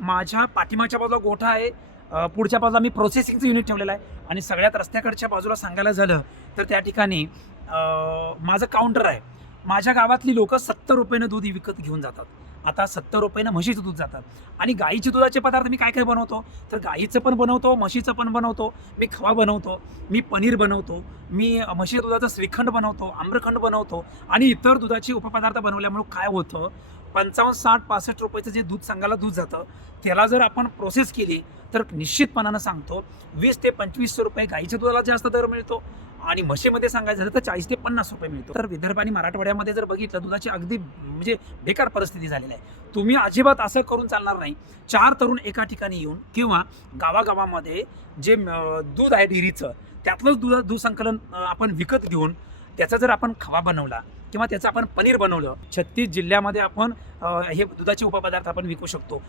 माझ्या पाठीमागच्या बाजूला गोठा आहे, पुढच्या बाजूला मी प्रोसेसिंगचं युनिट ठेवलेलं आहे आणि सगळ्यात रस्त्याकडच्या बाजूला सांगायला झालं तर त्या ठिकाणी माझं काउंटर आहे. माझ्या गावातली लोक 70 रुपयानं दूध विकत घेऊन जातात. आता 70 रुपयानं म्हशीचं दूध जातात आणि गाईचे दुधाचे पदार्थ मी काय काय बनवतो तर गाईचं पण बनवतो, म्हशीचं पण बनवतो, मी खवा बनवतो, मी पनीर बनवतो, मी म्हशीच्या दुधाचं श्रीखंड बनवतो, आम्रखंड बनवतो आणि इतर दुधाचे उपपदार्थ बनवल्यामुळे काय होतं 55, 60, 65 रुपयाचं जे दूध संघाला दूध जातं त्याला जर आपण प्रोसेस केली तर निश्चितपणानं सांगतो 20 ते 25 रुपये गाईच्या दुधाला जास्त दर मिळतो आणि म्हशीमध्ये सांगायचं झालं तर 40 ते 50 रुपये मिळतो. तर विदर्भ आणि मराठवाड्यामध्ये जर बघितलं दुधाची अगदी म्हणजे बेकार परिस्थिती झालेली आहे. तुम्ही अजिबात असं करून चालणार नाही. 4 तरुण एका ठिकाणी येऊन किंवा गावागावामध्ये जे दूध आहे डेअरीचं त्यातलंच दूध संकलन आपण विकत घेऊन त्याचा जर आपण खवा बनवला किंवा त्याचं आपण पनीर बनवलं 36 जिल्ह्यामध्ये आपण हे दुधाचे उपपदार्थ आपण विकू शकतो.